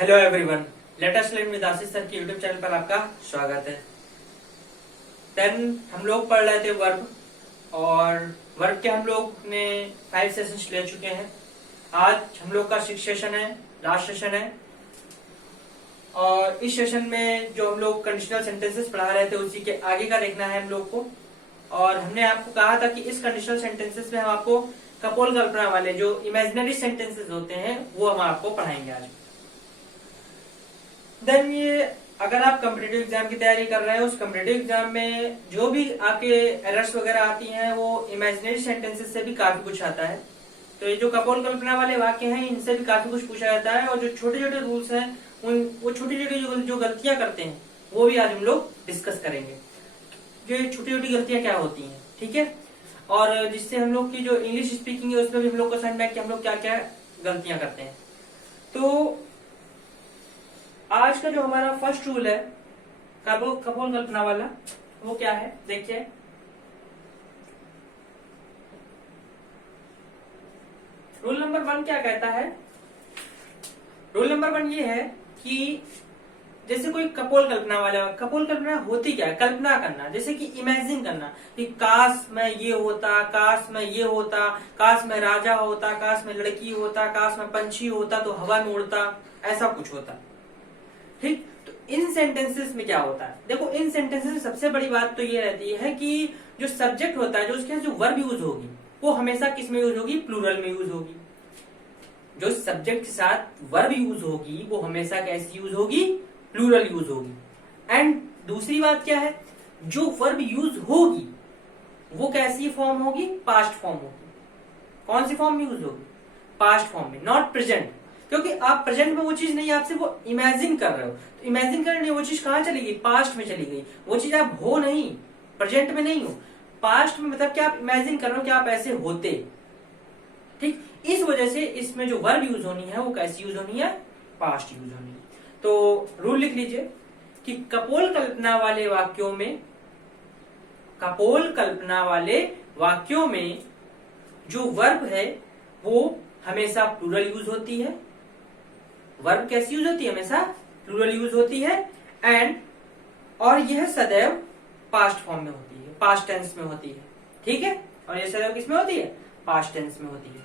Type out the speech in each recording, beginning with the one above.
Hello everyone, let us learn with Ashish sir की YouTube channel पर आपका स्वागत है। देन हम लोग पढ़ रहे थे वर्ब, और वर्ब के हम लोग ने 5 सेशंस ले चुके हैं। आज हम लोग का 6 सेशन है, लास्ट सेशन है। और इस सेशन में जो हम लोग कंडीशनल सेंटेंसेस पढ़ा रहे थे उसी के आगे का देखना है हम लोग को। और हमने आपको कहा था कि इस कंडीशनल सेंटेंसेस में हम आपको कपोल कल्पना वाले जो इमेजिनरी सेंटेंसेस होते हैं वो हम आपको पढ़ाएंगे आज। देन ये अगर आप कॉम्पिटिटिव एग्जाम की तैयारी कर रहे हैं, उस कॉम्पिटिटिव एग्जाम में जो भी आपके एरर्स वगैरह आती हैं वो इमेजिनरी सेंटेंसेस से भी काफी कुछ आता है। तो ये जो कपोल कल्पना वाले वाक्य हैं इनसे भी काफी कुछ पूछा जाता है। और जो छोटे छोटे रूल्स हैं वो छोटी छोटी जो गलतियां करते हैं वो भी आज हम लोग डिस्कस करेंगे। जो छोटी छोटी गलतियां क्या होती हैं, ठीक है। और जिससे हम लोग की जो इंग्लिश स्पीकिंग है उसमें भी हम लोग को समझ में आए कि हम लोग क्या क्या गलतियां करते हैं। तो आज का जो हमारा फर्स्ट रूल है कपोल कल्पना वाला, वो क्या है देखिए। रूल नंबर 1 क्या कहता है? रूल नंबर 1 ये है कि जैसे कोई कपोल कल्पना होती क्या है? कल्पना करना, जैसे कि इमेजिन करना कि काश मैं ये होता, काश मैं ये होता, काश मैं राजा होता, काश मैं लड़की होता, काश मैं पंछी होता तो हवा में उड़ता, ऐसा कुछ होता। ठीक, तो इन सेंटेंसेस में क्या होता है? देखो, इन सेंटेंसेस में सबसे बड़ी बात तो ये रहती है कि जो सब्जेक्ट होता है, जो उसके जो वर्ब यूज होगी वो हमेशा किस में यूज होगी? प्लूरल में यूज होगी। जो सब्जेक्ट के साथ वर्ब यूज होगी वो हमेशा कैसी यूज होगी? प्लूरल यूज होगी। एंड दूसरी बात क्या है? जो वर्ब यूज होगी वो कैसी फॉर्म होगी? पास्ट फॉर्म होगी। कौन सी फॉर्म यूज होगी? पास्ट फॉर्म में, नॉट प्रेजेंट। क्योंकि आप प्रेजेंट में वो चीज नहीं, आपसे वो इमेजिन कर रहे हो, तो इमेजिन करने वो चीज कहां चली गई? पास्ट में चली गई। वो चीज आप हो नहीं, प्रेजेंट में नहीं हो, पास्ट में। मतलब कि आप इमेजिन कर रहे हो कि आप ऐसे होते। ठीक, इस वजह से इसमें जो वर्ब यूज होनी है वो कैसी यूज होनी है? पास्ट यूज होनी है। तो रूल लिख लीजिए कि कपोल कल्पना वाले वाक्यों में जो वर्ब है वो हमेशा प्लूरल यूज होती है। वर्ब कैसी यूज होती है? हमेशा प्लूरल यूज होती है। एंड और यह सदैव पास्ट फॉर्म में होती है, पास्ट टेंस में होती है। ठीक है, और यह सदैव किस में होती है? पास्ट टेंस में होती है।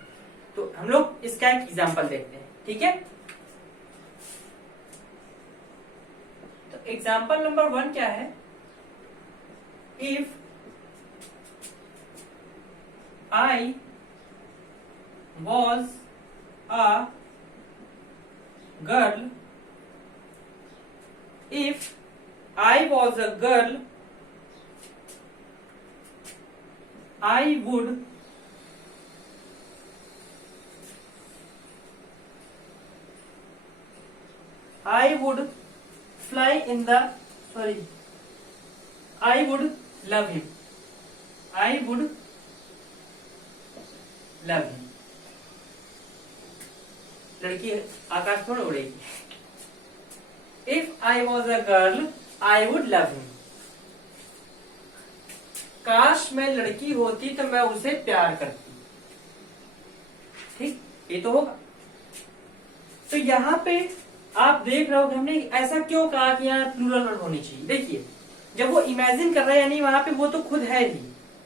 तो हम लोग इसका एक एग्जांपल देखते हैं, ठीक है। तो एग्जांपल नंबर 1 क्या है? If I was a girl, if I was a girl, I would fly in the, sorry, I would love him. I would love him. लड़की आकाश थोड़ा उड़ेगी। If I was a girl I would love him. काश मैं लड़की होती तो मैं उसे प्यार करती। ठीक, ये तो होगा। तो यहाँ पे आप देख रहे हो कि हमने ऐसा क्यों कहा कि यहाँ प्लूरल होनी चाहिए। देखिए, जब वो इमेजिन कर रहा है यानी वहां पे वो तो खुद है ही,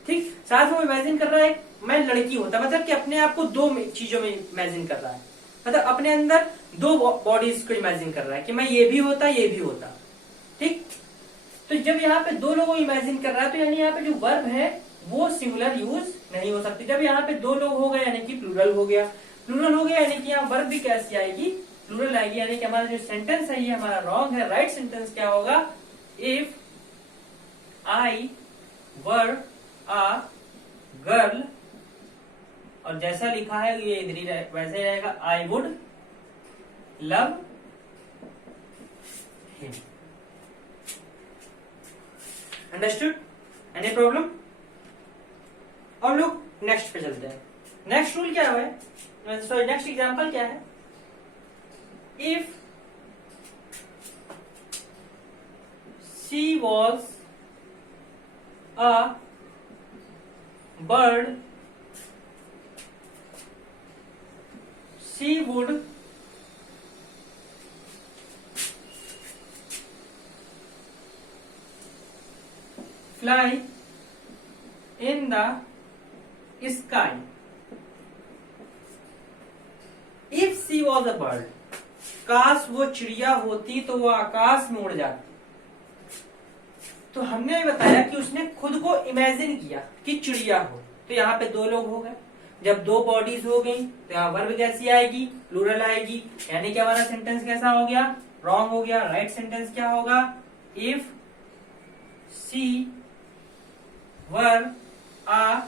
ठीक, साथ में वो इमेजिन कर रहा है मैं लड़की होता, मतलब कि अपने आप को 2 चीजों में इमेजिन कर रहा है। मतलब अपने अंदर 2 बॉडीज को इमेजिन कर रहा है कि मैं ये भी होता, ये भी होता। ठीक, तो जब यहाँ पे 2 लोगों को इमेजिन कर रहा है तो यानी यहाँ पे जो वर्ब है वो सिंगुलर यूज नहीं हो सकती। जब यहाँ पे 2 लोग हो गए यानी कि प्लूरल हो गया। प्लूरल हो गया यानी कि यहाँ वर्ब भी कैसी आएगी? प्लूरल आएगी। यानी कि हमारा जो सेंटेंस है ये हमारा रॉन्ग है। राइट सेंटेंस क्या होगा? If I were a girl, और जैसा लिखा है ये इधर वैसे ही रहेगा, आई would love him. Understood? Any problem? और लोग नेक्स्ट पे चलते हैं। नेक्स्ट रूल क्या है? सॉरी, नेक्स्ट एग्जांपल क्या है? If she was a bird, she would fly in the sky if she was a bird, काश वो चिड़िया होती तो वो आकाश में उड़ जाती। तो हमने बताया कि उसने खुद को इमेजिन किया कि चिड़िया हो, तो यहाँ पे दो लोग हो गए। जब दो बॉडीज हो गई तो यहाँ वर्ब कैसी आएगी, प्लूरल आएगी, यानी कि हमारा सेंटेंस कैसा हो गया, रॉन्ग हो गया। राइट सेंटेंस क्या होगा, if she were a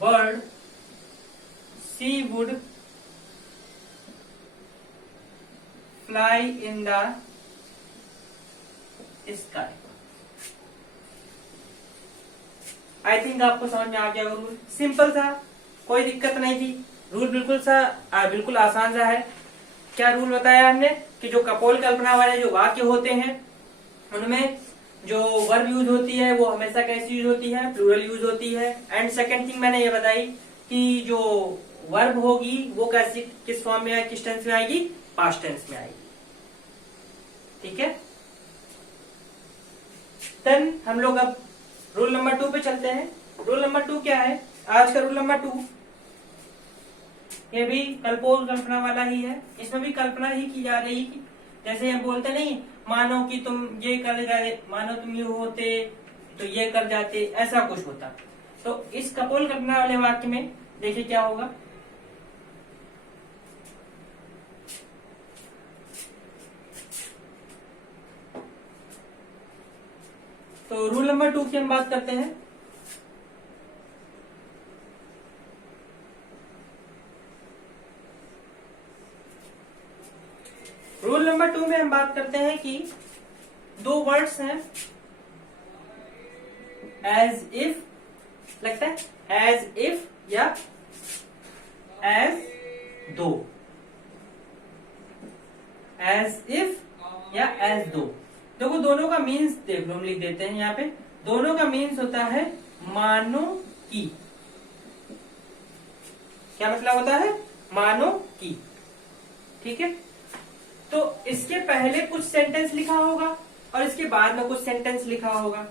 bird she would fly in the sky. I think आपको समझ में आ गया रूल, सिंपल था, कोई दिक्कत नहीं थी। रूल बिल्कुल आसान सा है। क्या रूल बताया हमने कि जो कपोल कल्पना वाले जो वाक्य होते हैं उनमें जो वर्ब यूज होती है वो हमेशा कैसी यूज होती है, प्लूरल यूज होती है। एंड सेकंड थिंग मैंने ये बताई कि जो वर्ब होगी वो कैसी, किस फॉर्म में आएगी, किस टेंस में आएगी, पास्ट टेंस में आएगी। ठीक है, देन हम लोग अब रूल नंबर 2 पे चलते हैं। रूल नंबर 2 क्या है, आज का रूल नंबर 2 ये भी कपोल कल्पना वाला ही है। इसमें भी कल्पना ही की जा रही है, जैसे हम बोलते नहीं, मानो कि तुम ये कर गए, मानो तुम ये होते तो ये कर जाते, ऐसा कुछ होता। तो इस कपोल कल्पना वाले वाक्य में देखिए क्या होगा। तो रूल नंबर 2 की हम बात करते हैं। रूल नंबर 2 में हम बात करते हैं कि दो वर्ड्स हैं, एज इफ, लगता है एज इफ या एज दो, एज इफ या एज दो। देखो दोनों का मीन्स देख लो, हम लिख देते हैं यहाँ पे। दोनों का मीन्स होता है मानो की। क्या मतलब होता है, मानो की। ठीक है, तो इसके पहले कुछ सेंटेंस लिखा होगा और इसके बाद में कुछ सेंटेंस लिखा होगा।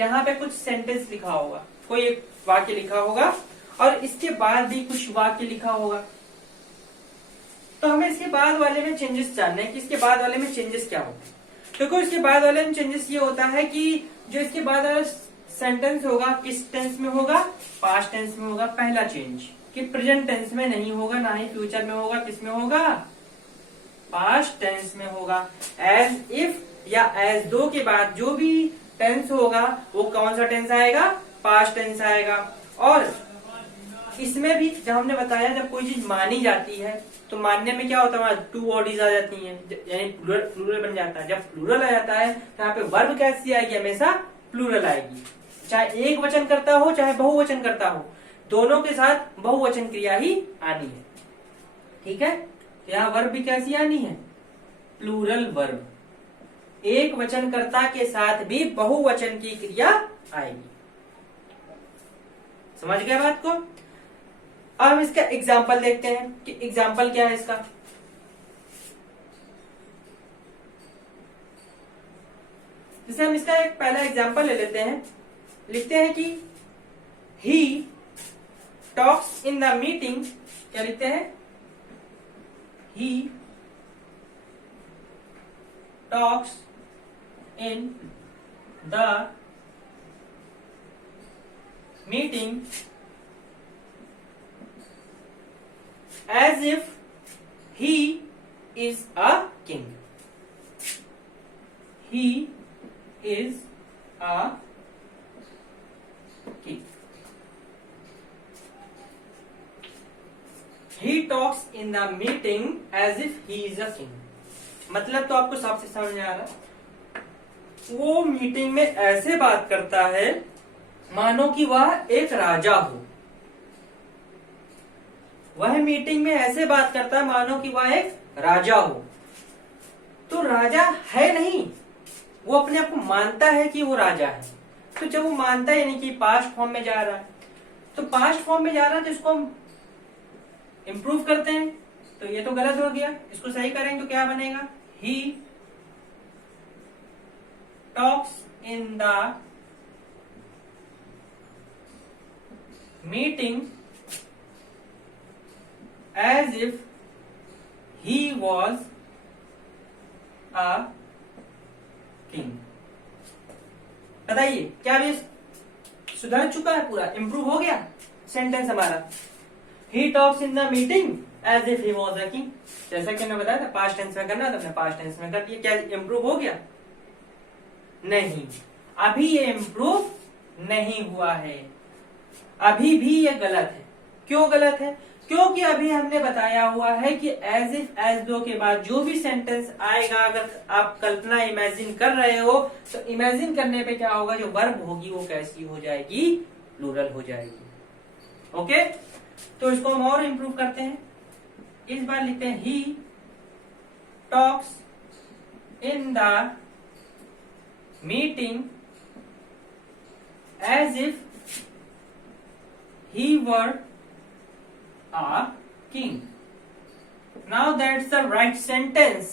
यहाँ पे कुछ सेंटेंस लिखा होगा, कोई एक वाक्य लिखा होगा और इसके बाद भी कुछ वाक्य लिखा होगा। तो हमें इसके बाद वाले में चेंजेस जानना है कि इसके बाद वाले में चेंजेस क्या होते हैं। क्योंकि इसके बाद वाले में चेंजेस ये होता है कि जो इसके बाद वाला सेंटेंस होगा किस टेंस में होगा, पास्ट टेंस में होगा। पहला चेंज कि प्रेजेंट टेंस में नहीं होगा, ना ही फ्यूचर में होगा, किस में होगा, पास्ट टेंस में होगा। एज इफ या एज दो के बाद जो भी टेंस होगा वो कौन सा टेंस आएगा, पास्ट टेंस आएगा। और इसमें भी जब हमने बताया जब कोई चीज मानी जाती है तो मानने में क्या होता है, टू बॉडीज आ जाती हैं, यानी प्लूरल बन जाता है। जब प्लूरल आ जाता है तो यहाँ पे वर्ब कैसी आएगी, हमेशा प्लूरल आएगी। चाहे एक वचन करता हो चाहे बहुवचन करता हो, दोनों के साथ बहुवचन क्रिया ही आनी है। ठीक है, तो यहाँ वर्ब भी कैसी आनी है, प्लूरल वर्ब। एक वचन कर्ता के साथ भी बहुवचन की क्रिया आएगी। समझ गए बात को। अब हम इसका एग्जाम्पल देखते हैं कि एग्जाम्पल क्या है इसका। जैसे हम इसका एक पहला एग्जाम्पल ले लेते हैं, लिखते हैं कि ही टॉक्स इन द मीटिंग। क्या लिखते हैं, he talks in the meeting as if he is a king. He is a king. He talks in the meeting as if he is a king. मतलब तो आपको साफ से समझ में आ रहा है, वो मीटिंग में ऐसे बात करता है मानो कि वह एक राजा हो। वह मीटिंग में ऐसे बात करता है मानो कि वह एक राजा हो। तो राजा है नहीं, वो अपने आप को मानता है कि वो राजा है। तो जब वो मानता है यानी कि पास्ट फॉर्म में जा रहा है, तो पास्ट फॉर्म में जा रहा है तो इसको हम इंप्रूव करते हैं। तो ये तो गलत हो गया, इसको सही करेंगे तो क्या बनेगा, he talks in the meeting as if he was a king. बताइए क्या ये सुधर चुका है, पूरा इंप्रूव हो गया सेंटेंस हमारा। He talks in the meeting as if he was a king, जैसा कि मैंने बताया था पास्ट टेंस में करना, तो हमने पास्ट टेंस में कर दिया। क्या इंप्रूव हो गया? नहीं, अभी ये इंप्रूव नहीं हुआ है, अभी भी ये गलत है। क्यों गलत है? क्योंकि अभी हमने बताया हुआ है कि एज इफ एज दो के बाद जो भी सेंटेंस आएगा, अगर आप कल्पना इमेजिन कर रहे हो तो इमेजिन करने पे क्या होगा, जो वर्ब होगी वो कैसी हो जाएगी, प्लूरल हो जाएगी। ओके, तो इसको हम और इंप्रूव करते हैं। इस बार लिखते हैं he talks in the meeting as if he were a king. Now that's the right sentence.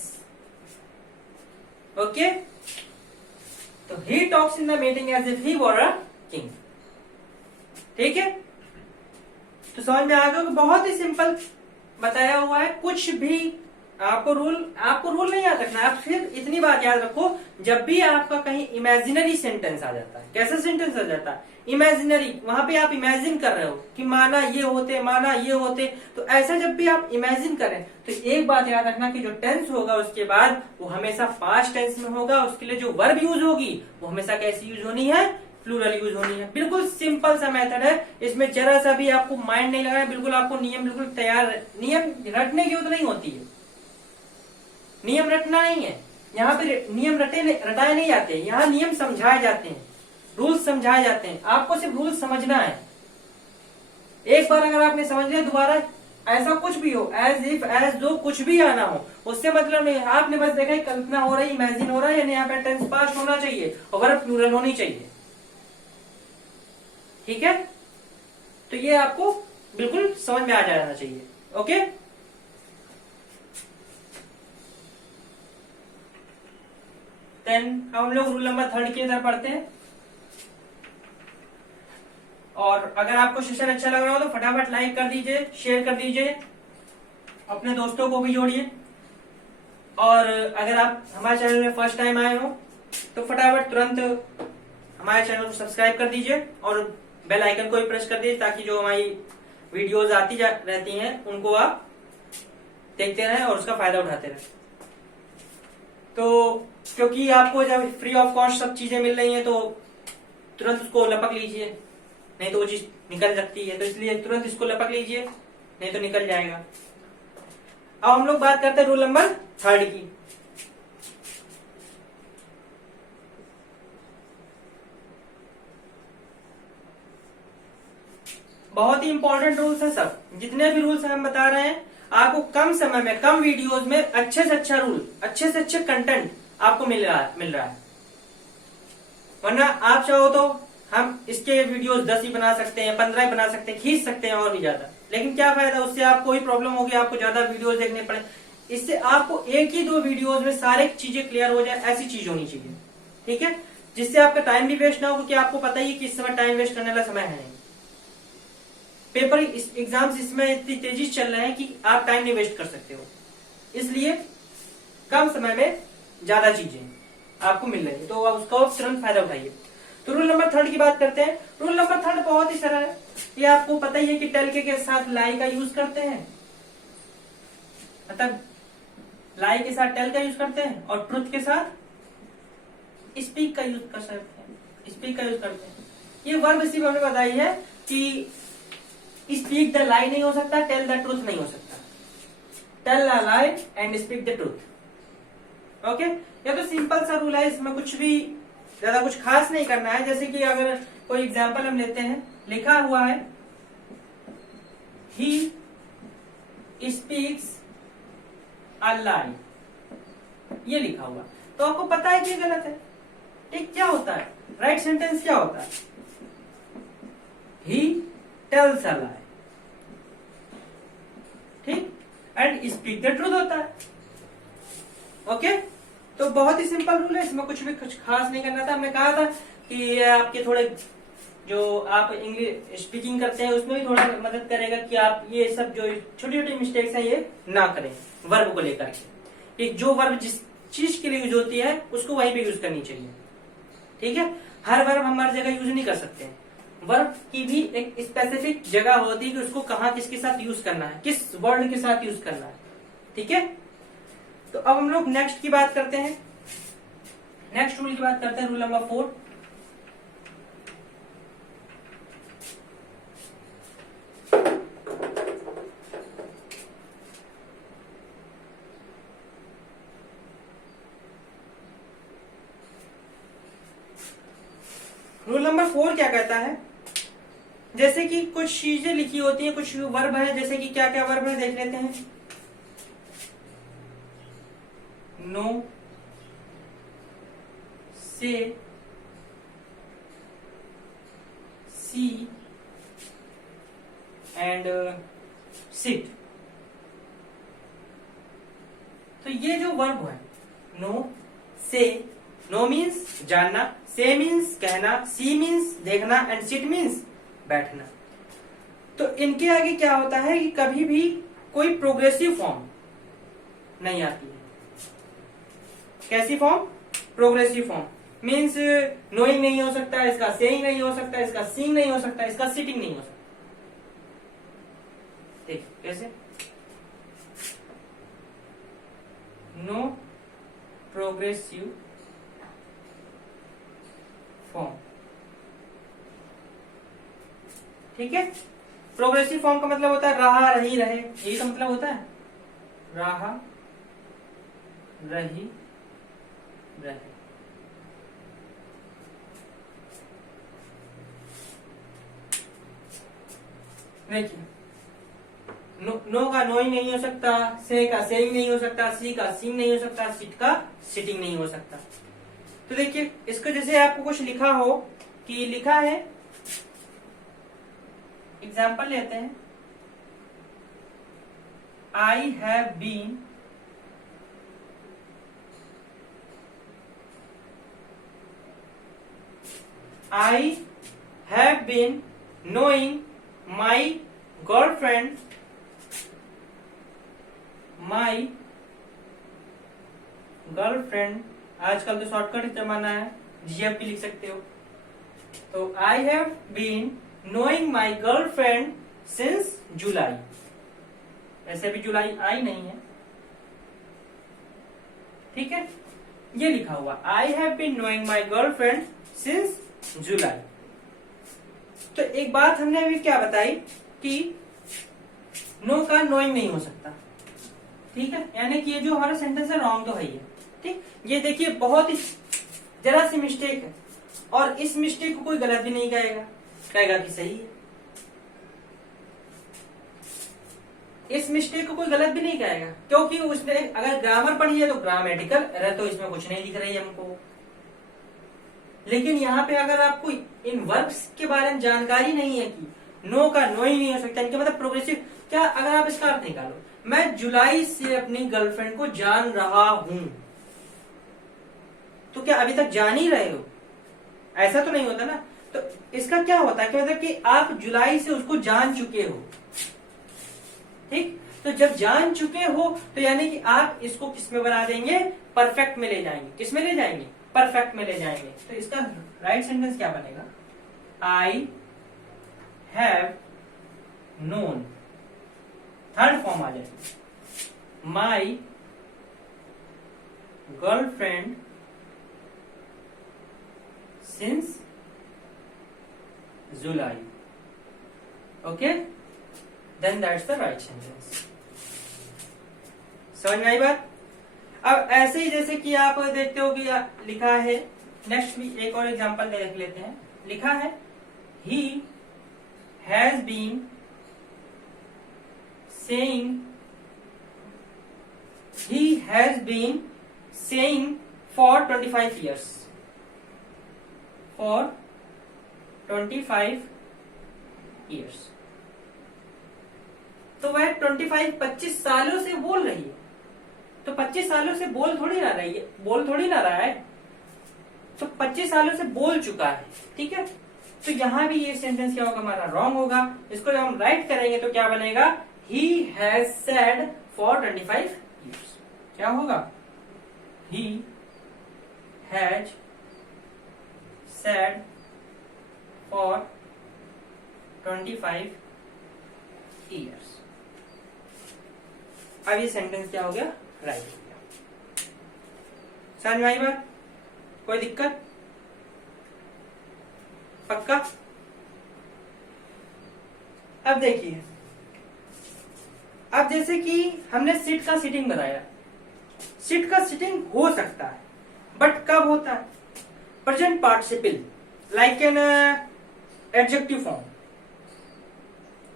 Okay? तो he talks in the meeting as if he were a king. ठीक है? तो समझ में आ गया कि बहुत ही सिंपल बताया हुआ है। कुछ भी आपको रूल नहीं याद रखना है। आप फिर इतनी बात याद रखो, जब भी आपका कहीं इमेजिनरी सेंटेंस आ जाता है, कैसा सेंटेंस आ जाता है, इमेजिनरी, वहां पे आप इमेजिन कर रहे हो कि माना ये होते, माना ये होते, तो ऐसा जब भी आप इमेजिन करें तो एक बात याद रखना कि जो टेंस होगा उसके बाद वो हमेशा पास्ट टेंस में होगा। उसके लिए जो वर्ब यूज होगी वो हमेशा कैसी यूज होनी है, प्लूरल यूज होनी है। बिल्कुल सिंपल सा मेथड है, इसमें जरा सा भी आपको माइंड नहीं लगाना, बिल्कुल आपको नियम बिल्कुल तैयार, नियम रटने की जरूरत नहीं होती है, नियम रटना नहीं है यहाँ पे, नियम रटाए नहीं जाते, यहाँ नियम समझाए जाते हैं, रूल्स समझाए जाते हैं। आपको सिर्फ रूल्स समझना है। एक बार अगर आपने समझ लिया, दोबारा ऐसा कुछ भी हो, एज इफ एज दो कुछ भी आना हो, उससे मतलब नहीं। आपने बस देखा कल्पना हो रही, इमेजिन हो रहा है, यानी यहाँ पे टेंस पास्ट होना चाहिए और वर्ब प्लूरल होनी चाहिए। ठीक है, तो ये आपको बिल्कुल समझ में आ जाना चाहिए। ओके, देन हम लोग रूल नंबर 3 की तरफ पढ़ते हैं। और अगर आपको सेशन अच्छा लग रहा हो तो फटाफट लाइक कर दीजिए, शेयर कर दीजिए, अपने दोस्तों को भी जोड़िए। और अगर आप हमारे चैनल में फर्स्ट टाइम आए हो तो फटाफट तुरंत हमारे चैनल को सब्सक्राइब कर दीजिए और बेल आइकन को भी प्रेस कर दीजिए, ताकि जो हमारी वीडियोज आती रहती हैं उनको आप देखते रहें और उसका फायदा उठाते रहें। तो क्योंकि आपको जब फ्री ऑफ कॉस्ट सब चीजें मिल रही हैं तो तुरंत उसको लपक लीजिए, नहीं तो वो चीज निकल सकती है। तो इसलिए तुरंत इसको लपक लीजिए, नहीं तो निकल जाएगा। अब हम लोग बात करते हैं रूल नंबर 3 की। बहुत ही इंपॉर्टेंट रूल्स है सब, जितने भी रूल्स हम बता रहे हैं आपको कम समय में, कम वीडियोस में अच्छे से अच्छा रूल, अच्छे से अच्छे कंटेंट आपको मिल रहा है। वरना आप चाहो तो हम इसके वीडियोस 10 ही बना सकते हैं, 15 ही बना सकते हैं, खींच सकते हैं और भी ज्यादा, लेकिन क्या फायदा, उससे आपको ही प्रॉब्लम होगी, आपको ज्यादा वीडियोस देखने पड़े। इससे आपको एक ही 2 वीडियोस में सारे चीजें क्लियर हो जाए, ऐसी चीज होनी चाहिए। ठीक है, जिससे आपका टाइम भी वेस्ट ना हो, क्योंकि आपको पता ही है कि इस समय टाइम वेस्ट करने वाला समय है नहीं। पेपर एग्जाम्स इसमें इतनी तेजी से चल रहे हैं कि आप टाइम नहीं वेस्ट कर सकते हो, इसलिए कम समय में ज्यादा चीजें आपको मिल रही है, तो उसका तुरंत फायदा उठाइए। तो रूल नंबर 3 की बात करते हैं। रूल नंबर 3 बहुत ही सरल है, ये आपको पता ही है कि टेल के साथ लाई का यूज करते हैं, मतलब लाई के साथ टेल का यूज करते हैं और ट्रुथ के साथ स्पीक का यूज कर सकते हैं, स्पीक का यूज करते हैं। ये वर्ब इसी में हमने बताई है कि स्पीक द लाई नहीं हो सकता, टेल द ट्रूथ नहीं हो सकता। Tell the lie and speak the truth. Okay, ये तो सिंपल सा रूल है, इसमें कुछ भी ज्यादा कुछ खास नहीं करना है। जैसे कि अगर कोई एग्जांपल हम लेते हैं, लिखा हुआ है ही स्पीक्स अ लाई, ये लिखा हुआ, तो आपको पता है कि ये गलत है। ठीक, क्या होता है राइट सेंटेंस, क्या होता है, ही टेल्स अ लाई, ठीक, एंड स्पीक द ट्रूथ होता है। ओके, तो बहुत ही सिंपल रूल है, इसमें कुछ भी कुछ खास नहीं करना था। हमने कहा था कि ये आपके थोड़े जो आप इंग्लिश स्पीकिंग करते हैं उसमें भी थोड़ा मदद करेगा कि आप ये सब जो छोटी छोटी मिस्टेक्स है ये ना करें वर्ब को लेकर के। कि जो वर्ब जिस चीज के लिए यूज होती है उसको वहीं पे यूज करनी चाहिए, ठीक है। हर वर्ब हम हर जगह यूज नहीं कर सकते हैं। वर्ब की भी एक स्पेसिफिक जगह होती है कि उसको कहाँ किसके साथ यूज करना है, किस वर्ड के साथ यूज करना है, ठीक है। तो अब हम लोग नेक्स्ट की बात करते हैं, नेक्स्ट रूल की बात करते हैं, रूल नंबर 4। रूल नंबर 4 क्या कहता है, जैसे कि कुछ चीजें लिखी होती हैं, कुछ वर्ब है, जैसे कि क्या क्या वर्ब है देख लेते हैं। नो, से, सी एंड सिट। तो ये जो वर्ब है नो से, नो मीन्स जानना, से मीन्स कहना, सी मीन्स देखना एंड सिट मीन्स बैठना। तो इनके आगे क्या होता है कि कभी भी कोई प्रोग्रेसिव फॉर्म नहीं आती है। कैसी form? Progressive form means knowing नहीं हो सकता, इसका सेइंग नहीं हो सकता, इसका सीइंग नहीं हो सकता, इसका सिटिंग नहीं हो सकता। देख कैसे, नो प्रोग्रेसिव फॉर्म, ठीक है। प्रोग्रेसिव फॉर्म का मतलब होता है रहा, रही, रहे, यही तो मतलब होता है। रहा, रही, रहे। देखिए नो का नोइंग नहीं हो सकता, से का सेइंग नहीं हो सकता, सी का सीइंग नहीं हो सकता, सिट का सिटिंग नहीं हो सकता। तो देखिए इसको जैसे आपको कुछ लिखा हो कि लिखा है, एग्जाम्पल लेते हैं, I have been knowing my girlfriend, आजकल तो शॉर्टकट जमाना है, जीएफ भी लिख सकते हो। तो I have been knowing my girlfriend since July. वैसे भी जुलाई आई नहीं है, ठीक है। ये लिखा हुआ I have been knowing my girlfriend since July. तो एक बात हमने अभी क्या बताई कि नो का नोइंग नहीं हो सकता, ठीक है। यानी कि ये जो हमारा सेंटेंस है रॉन्ग तो है ही है, ठीक। ये देखिए बहुत ही जरा सी मिस्टेक है, और इस मिस्टेक को कोई गलत भी नहीं कहेगा, कहेगा कि सही है। इस मिस्टेक को कोई गलत भी नहीं कहेगा, क्योंकि उसने अगर ग्रामर पढ़ी है तो ग्रामेटिकल एरर तो इसमें कुछ नहीं दिख रही है हमको। लेकिन यहाँ पे अगर आपको इन वर्ब्स के बारे में जानकारी नहीं है कि नो का नो ही नहीं हो सकता, इनके मतलब प्रोग्रेसिव क्या, अगर आप इसका अर्थ निकालो, मैं जुलाई से अपनी गर्लफ्रेंड को जान रहा हूं, तो क्या अभी तक जान ही रहे हो? ऐसा तो नहीं होता ना। तो इसका क्या होता है कि मतलब कि आप जुलाई से उसको जान चुके हो, ठीक। तो जब जान चुके हो तो यानी कि आप इसको किस में बना देंगे, परफेक्ट में ले जाएंगे। किस में ले जाएंगे? परफेक्ट में ले जाएंगे। तो इसका राइट सेंटेंस क्या बनेगा? I have known, third form आ जाएगा, my girlfriend since July. Okay, then that's the right sentence. समझ में आई बात? अब ऐसे ही जैसे कि आप देखते हो कि लिखा है, नेक्स्ट भी एक और एग्जांपल देख लेते हैं। लिखा है he has been saying for 25 years, for 25 years। तो वह 25 सालों से बोल रही है। तो 25 सालों से बोल थोड़ी ना रहा है, तो 25 सालों से बोल चुका है, ठीक है। तो यहां भी ये सेंटेंस क्या होगा हमारा, रॉन्ग होगा। इसको जब हम राइट करेंगे तो क्या बनेगा, he has said for 25 years। क्या होगा, he has said for 25 years। अब ये सेंटेंस क्या हो गया, राइट हो गया। समझ में आई बात, कोई दिक्कत, पक्का। अब देखिए, अब जैसे कि हमने सिट का सिटिंग बताया, सिट का सिटिंग हो सकता है, बट कब होता है, present participle like an adjective form,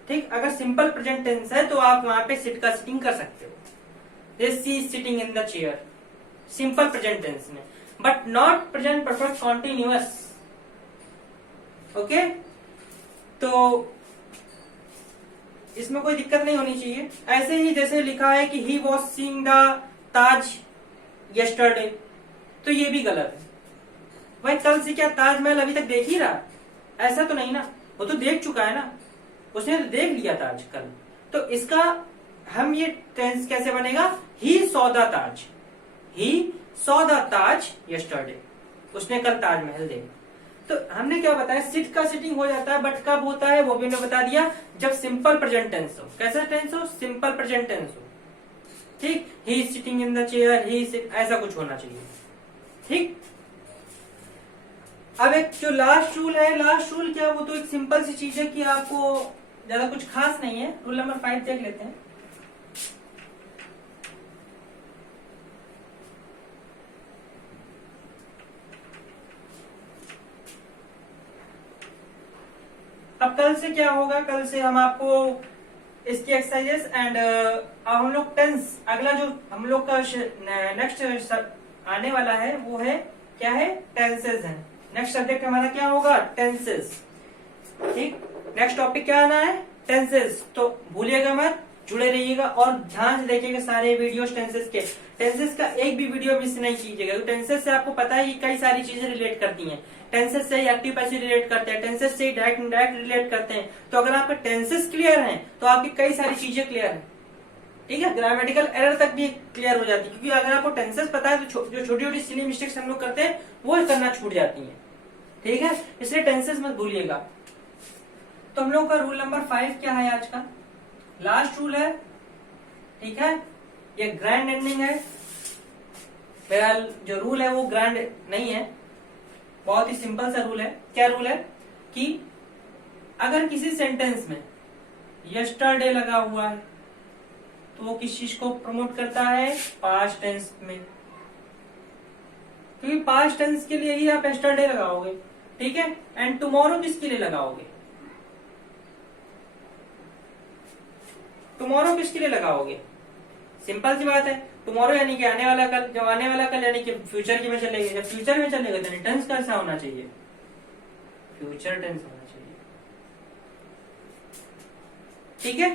ठीक। अगर सिंपल प्रेजेंट टेंस है तो आप वहां पे सिट का सिटिंग कर सकते हो, जैसे she is sitting in the chair, simple present tense में, but not present perfect continuous, okay. तो इसमें कोई दिक्कत नहीं होनी चाहिए। ऐसे ही जैसे लिखा है कि he was seeing the Taj yesterday, तो ये भी गलत है। भाई कल से क्या ताजमहल अभी तक देख ही रहा, ऐसा तो नहीं ना, वो तो देख चुका है ना, उसने तो देख लिया था आजकल। तो इसका हम ये टेंस कैसे बनेगा, he saw the Taj, he saw the Taj yesterday, उसने कल ताजमहल देखा। तो हमने क्या बताया, सिट का सिटिंग हो जाता है, बट कब होता है वो भी हमने बता दिया, जब सिंपल प्रेजेंट टेंस हो। कैसा टेंस हो, सिंपल प्रेजेंट टेंस हो, ठीक। He is sitting in the chair, he ऐसा कुछ होना चाहिए, ठीक। अब एक जो लास्ट रूल है, लास्ट रूल क्या, वो तो एक सिंपल सी चीज है कि आपको ज्यादा कुछ खास नहीं है। रूल नंबर 5 देख लेते हैं। अब कल से क्या होगा, कल से हम आपको इसकी एक्सरसाइजेस एंड हम लोग टेंस, अगला जो हम लोग का नेक्स्ट आने वाला है वो है क्या है, टेंसेस है। नेक्स्ट सब्जेक्ट हमारा क्या होगा, टेंसेस, ठीक। नेक्स्ट टॉपिक क्या आना है, टेंसेस। तो भूलिएगा मत, जुड़े रहिएगा और ध्यान से देखिएगा सारे वीडियोस टेंसेस के। टेंसेस का एक भी वीडियो मिस नहीं कीजिएगा। तो टेंसेस से आपको पता है कि कई सारी चीजें रिलेट करती हैं। टेंसेस से ही एक्टिव पैसिव रिलेट करते हैं, टेंसेस से ही डायरेक्ट इनडायरेक्ट रिलेट करते हैं। तो अगर आपके टेंसेस क्लियर हैं तो आपकी कई सारी चीजें क्लियर हैं, ठीक है। ग्रामेटिकल एरर तक भी क्लियर हो जाती है, क्योंकि अगर आपको टेंसेस पता है तो जो छोटी छोटी सिली मिस्टेक्स हम लोग करते हैं वो करना छूट जाती है, ठीक है। इसलिए टेंसेस मत भूलिएगा। तो हम लोग का रूल नंबर 5 क्या है, आज का लास्ट रूल है, ठीक है। ये ग्रैंड एंडिंग है, मेरा जो रूल है वो ग्रैंड नहीं है, बहुत ही सिंपल सा रूल है। क्या रूल है कि अगर किसी सेंटेंस में यस्टरडे लगा हुआ है तो वो किस चीज को प्रमोट करता है, पास्ट टेंस में, क्योंकि पास्ट टेंस के लिए ही आप यस्टरडे लगाओगे, ठीक है। एंड टुमारो किसके लिए लगाओगे, टुमारो किसके लिए लगाओगे, सिंपल सी बात है। टुमारो यानी कि आने वाला कल, जब आने वाला कल यानी कि फ्यूचर की में चलेंगे, जब फ्यूचर में चलेगा तो टेंस कैसा होना चाहिए, फ्यूचर टेंस होना चाहिए, ठीक है।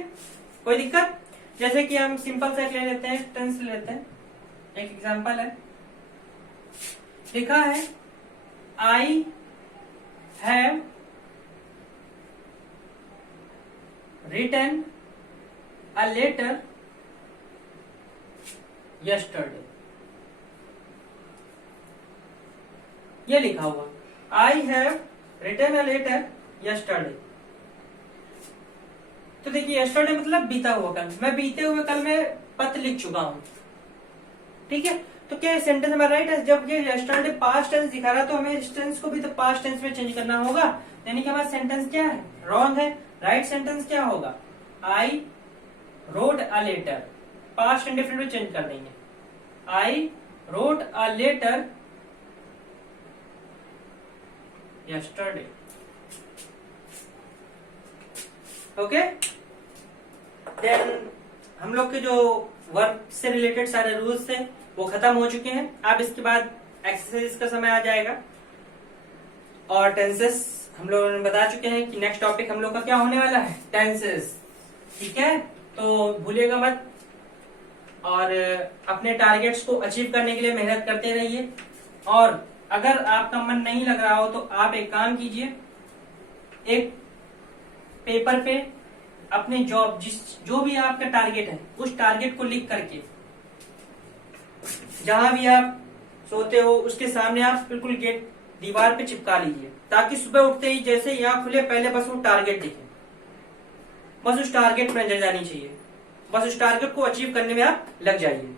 कोई दिक्कत, जैसे कि हम सिंपल सा ले लेते हैं, टेंस ले लेते हैं। एक एग्जांपल है, लिखा है I have written a letter yesterday, ये लिखा हुआ, I have written a letter yesterday. तो देखिए यस्टरडे मतलब बीता हुआ कल, मैं बीते हुए कल में पत्र लिख चुका हूं, ठीक है। तो क्या सेंटेंस में राइट है, जब ये यस्टरडे पास्ट टेंस दिखा रहा तो हमें इस टेंस को भी तो पास्ट टेंस में चेंज करना होगा, यानी कि हमारा सेंटेंस क्या है, रॉन्ग है। राइट सेंटेंस क्या होगा, I wrote a letter, past indefinite में चेंज कर देंगे, I wrote a letter yesterday, okay. Then हम लोग के जो वर्क से रिलेटेड सारे रूल्स थे वो खत्म हो चुके हैं। अब इसके बाद एक्सरसाइज का समय आ जाएगा और टेंसेस हम लोगों ने बता चुके हैं कि नेक्स्ट टॉपिक हम लोग का क्या होने वाला है, टेंसेस, ठीक है। तो भूलिएगा मत और अपने टारगेट्स को अचीव करने के लिए मेहनत करते रहिए। और अगर आपका मन नहीं लग रहा हो तो आप एक काम कीजिए, एक पेपर पे अपने जो भी आपका टारगेट है उस टारगेट को लिख करके जहां भी आप सोते हो उसके सामने आप बिल्कुल गेट दीवार पे चिपका लीजिए, ताकि सुबह उठते ही जैसे ही आंख खुले पहले बस वो टारगेट दिखे, बस उस टारगेट में नजर जानी चाहिए, बस उस टारगेट को अचीव करने में आप लग जाइए।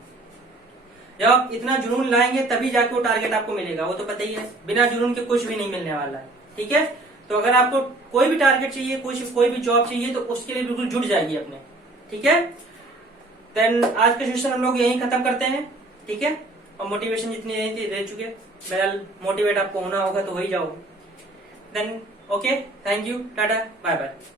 जब आप इतना जुनून लाएंगे तभी जाके वो टारगेट आपको मिलेगा, वो तो पता ही है, बिना जुनून के कुछ भी नहीं मिलने वाला है। ठीक है, तो अगर आपको कोई भी टारगेट चाहिए, कोई भी जॉब चाहिए तो उसके लिए बिल्कुल जुट जाएगी अपने। ठीक है, देन आज का सेशन हम लोग यहीं खत्म करते हैं। ठीक है, और मोटिवेशन जितनी रह चुके, मेरा मोटिवेट आपको होना होगा तो वही जाओ। Then okay, thank you, tata, bye bye.